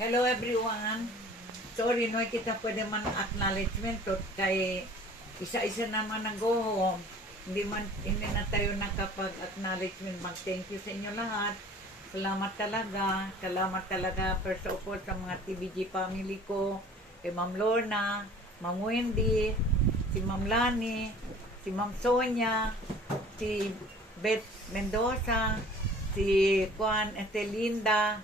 Hello everyone. Sorry no kita pwede man acknowledgement to kay isa-isa naman ang go home. Hindi na tayo nakapag-acknowledgement. Mag-thank you sa inyo lahat. Salamat talaga. Salamat talaga first of all sa mga TBG family ko. Kay Ma'am Lorna, Ma'am Wendy, si Ma'am Lani, si Ma'am Sonia, si Beth Mendoza, si Juan Linda,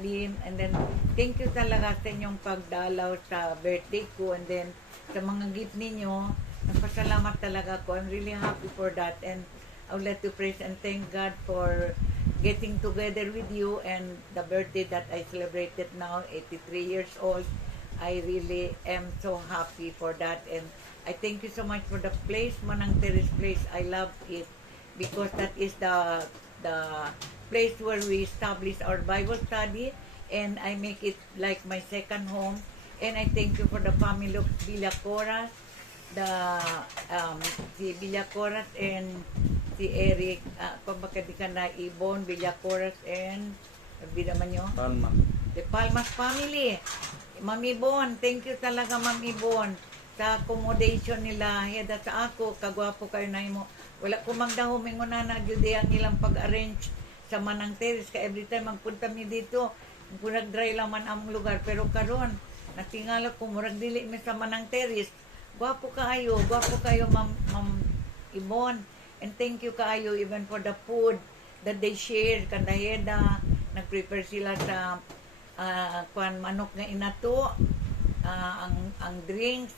Lynn, and then thank you talaga sa inyong pagdalaw sa birthday ko, and then sa mga gift ninyo, nagpasalamat talaga ako. I'm really happy for that, and I would like to praise and thank God for getting together with you and the birthday that I celebrated now, 83 years old. I really am so happy for that, and I thank you so much for the place, Manang Terrace Place. I love it because that is the place where we establish our Bible study, and I make it like my second home. And I thank you for the family of Villacoras, si Villacoras and si Eric, pabakadikan na Ibon, Villacoras and naman nyo? Palma. The Palmas family. Ma'am Ibon, thank you talaga Ma'am Ibon sa accommodation nila. Heda sa ako, kagwapo kayo na mo. Wala ko magdaho, minguna na jude ang ilang pag-arrange sa Manang Terrace. Ka every time magpunta mi dito, murag dry lang man ang lugar. Pero karon natingala ko, murag dili mi sa Manang Terrace. Gwapo kayo Ma'am Ibon. And thank you kayo even for the food that they share. Kanda Heda, nag-prepare sila sa manok nga inato, ang drinks,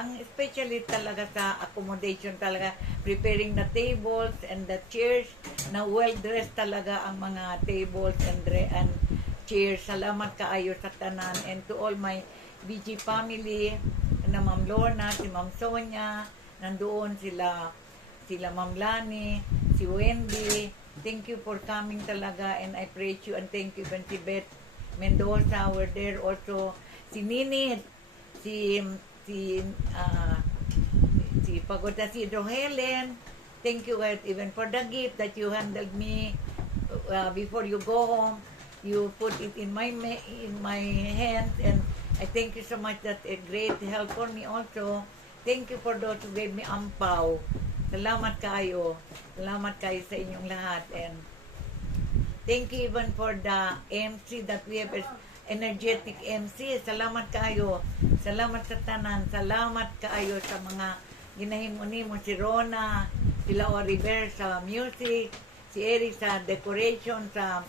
ang especially talaga sa accommodation talaga, preparing the tables and the chairs, na well dressed talaga ang mga tables and chairs. Salamat kaayo sa tanan, and to all my BG family na Ma'am Lorna, si Ma'am Sonia, nandoon sila Ma'am Lani, si Wendy. Thank you for coming talaga, and I praise you, and thank you even si Beth Mendoza were there also, si Ninit, si Pagoda, si Helen. Thank you guys even for the gift that you handled me before you go home. You put it in my hands, and I thank you so much. That a great help for me also. Thank you for those who gave me ampaw. Salamat kayo sa inyong lahat, and thank you even for the MC that we have, energetic MC. Salamat kayo. Salamat sa tanan. Salamat kayo sa mga ginahimo-nimo, si Rona, sila Oriver sa music, si Eric sa decoration, sa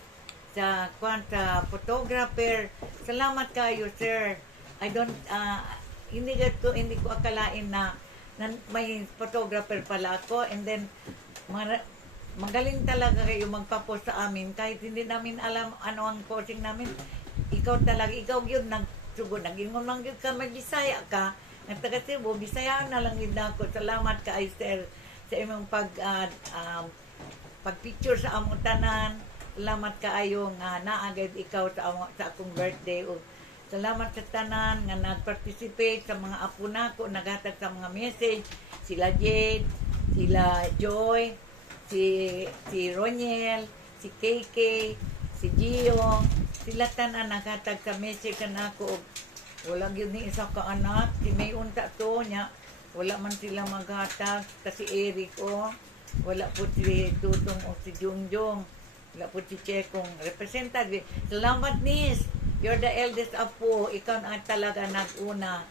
photographer. Salamat kayo, sir. Hindi ko akalain na may photographer pala ako, and then magaling talaga kayo magpa-post sa amin kahit hindi namin alam ano ang posting namin. Ikaw yun nagsugod, nag-ingon lang yun ka, mag-Bisaya ka, nagtaga Cebu, Bisaya na lang yun ako. Salamat ka, sir, sa imong pag-picture sa among tanan. Salamat ka ayo nga naagad ikaw sa akong birthday. Salamat sa tanan nga nag-participate sa mga apo nako, naghatag sa mga message, sila Jade, sila Joy, si Roniel, si KK, si Gio, sila tanan naghatag sa message kanako. Wala gyud ni isa ka anak, si May unta to nya, wala man sila maghatag. Kasi Eric wala po si Tutong o si Jungjong, wala po si Chekong representative. Salamat nis, you're the eldest apo, ikaw na talaga nag-una.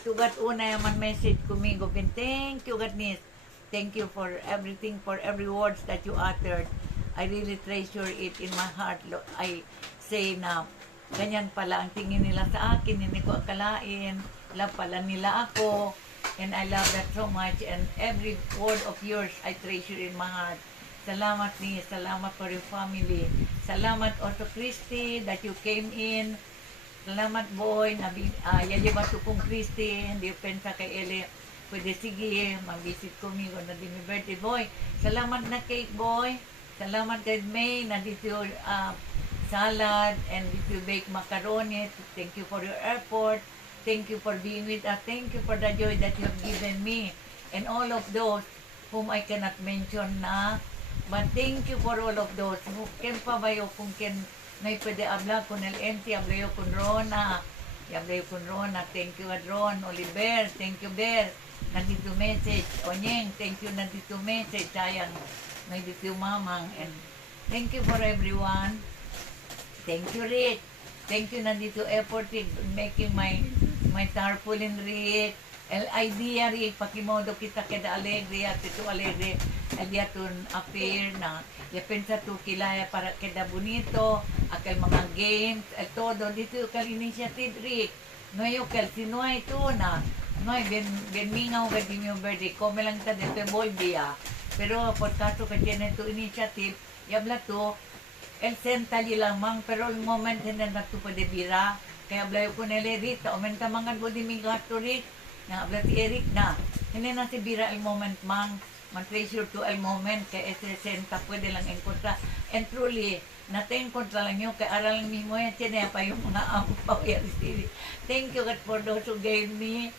Tugat una yung man message kumigo. Thank you God nis. Thank you for everything, for every words that you uttered. I really treasure it in my heart. I say na ganyan pala ang tingin nila sa akin, hindi ko akalain. Love pala nila ako, and I love that so much, and every word of yours I treasure in my heart. Salamat ni, salamat for your family. Salamat also Christy that you came in. Salamat boy, yali ba kong Christy, hindi pensa kay Ele. Pwede sige, mag-visit kumigo na din yung birthday boy. Salamat na cake boy. Salamat kay May na dito salad, and dito bake macaroni. Thank you for your effort. Thank you for being with us. Thank you for the joy that you have given me. And all of those whom I cannot mention na. But thank you for all of those who can pabayo kung can May pwede habla con el ente, hablo yo con Rona. Y hablé con Rona, thank you Ron, Oliver, thank you Ber. Nandito message, Onyeng, thank you nandito message, sayang, may dito mamang. And thank you for everyone. Thank you Rick. Thank you nandito effort in making my tarpaulin Rick. El idea Rick, pakimodo kita kada alegre, at ito alegre, el yatun appear na, yapensa tu kilaya para kada bonito, akal mga games, el todo, dito kal initiative Rick. No yo kal sinuay ito na, no ben mingaw gadi yung birthday, kome lang ta dito bolbia. Pero por caso ka tiene tu initiative, yabla to, el sentali lamang, pero el moment hindi na tu pwede bira, kaya blayo ko nila Rick, aumenta mga budi migato Rick, na habla si Eric na, hindi na si bira el moment mang, man-treasure to el moment, kaya ese senta pwede lang enkontra. And truly, nata-enkontra lang yun, kaya aral lang mismo yan, siya pa yung mga ampaw yan. Thank you God for those who gave me.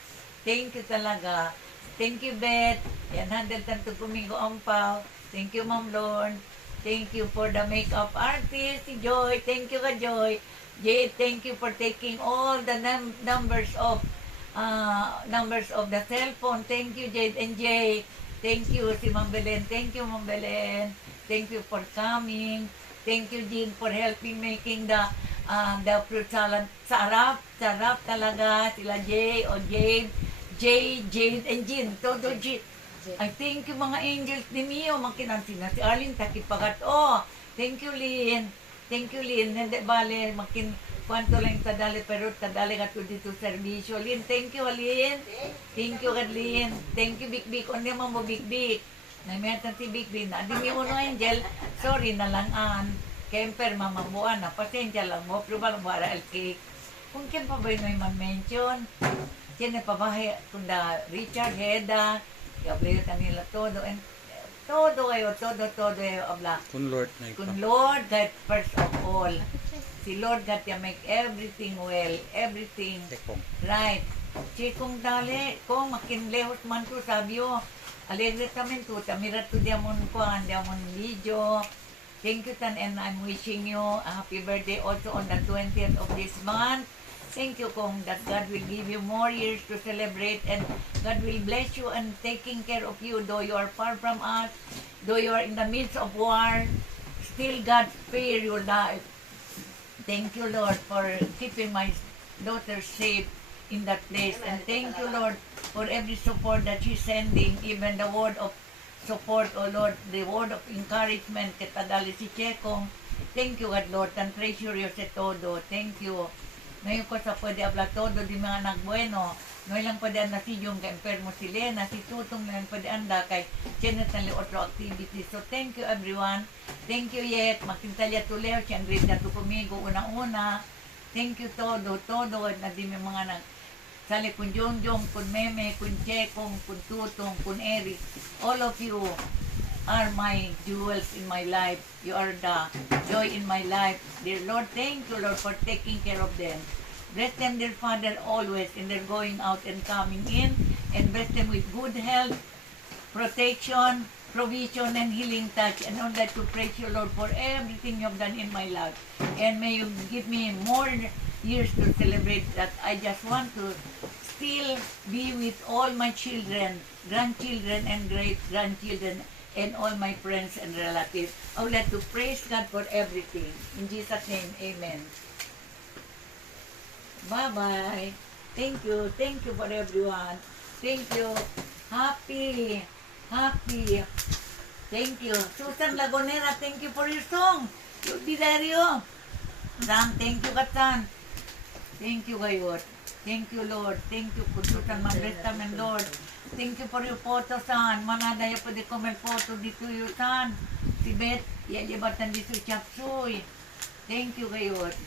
Thank you talaga. Thank you Beth. Yan, handle tanto kumigo ampaw. Thank you Ma'am Lorne. Thank you for the makeup artist, si Joy. Thank you ka Joy. Jade, thank you for taking all the numbers of the cell phone. Thank you Jade and Jay. Thank you si Ma'am Belen. Thank you Ma'am Belen. Thank you for coming. Thank you Jean for helping making the fruit salad. Sarap talaga sila Jay o Jade. Jade and Jean. Todo Jean. I thank you mga angels ni Mio. Makinansin na si Arlene takipagat. Oh, thank you Lynn. Thank you Lynn. Hindi bale kwanto lang tadali pero tadali ka to dito servisyo. Lynn, thank you Lynn. Thank you Lynn. Thank you Big Big. Hindi mo Big Big. Namiatan si Big Big na. Di mo no Angel. Sorry na lang an. Kemper mamabuan na. Pasensya lang mo. Pero ba lang bara el cake. Kung kyan pa ba yun may mention. Kyan na pabahay kung da Richard Heda. Yableo kanila todo. And todo kayo. Todo abla. Kun Lord na Kun Lord God first of all. Si Lord God ya make everything well, everything right. Si kung dali, kung makinlehos man to sabyo, alegre tamen to, tamirat to diamon video. Thank you tan and I'm wishing you a happy birthday also on the 20th of this month. Thank you kung that God will give you more years to celebrate and God will bless you and taking care of you though you are far from us, though you are in the midst of war, still God spare your life. Thank you, Lord, for keeping my daughter safe in that place. And thank you, Lord, for every support that she's sending, even the word of support, oh Lord, the word of encouragement, ketadali si Chekong. Thank you, God, Lord, and treasure you sa todo. Thank you. Ngayon ko sa pwede abla todo di mga nagbueno. Ngayon lang pwede anda si yung ka-empermo si Lena, si Tutong lang pwede anda kay Janet ng otro activity. So thank you everyone. Thank you yet. Magkintalya tuleo, siyang grade na to kumigo una-una. Thank you todo na di may mga nag sali kun Jongjong, kun Meme, kun Chekong, kun Tutong, kun Eric. All of you are my jewels in my life. You are the joy in my life. Dear Lord, thank you, Lord, for taking care of them. Bless them, dear Father, always in their going out and coming in. And bless them with good health, protection, provision, and healing touch. And all that to praise you, Lord, for everything you have done in my life. And may you give me more years to celebrate that. I just want to still be with all my children, grandchildren, and great-grandchildren, and all my friends and relatives. I would like to praise God for everything. In Jesus' name, amen. Bye-bye. Thank you. Thank you for everyone. Thank you. Happy. Thank you. Susan Lagonera, thank you for your song. Didario. Sam, thank you, Katan. Thank you, Gayot. Thank you, Lord. Thank you, Susan Mandrestamen, Lord. Thank you for your photo, San. Manada ya pwede comment photo dito yung San. Si Beth, yan yung batan dito chapsoy. Thank you, Gayot.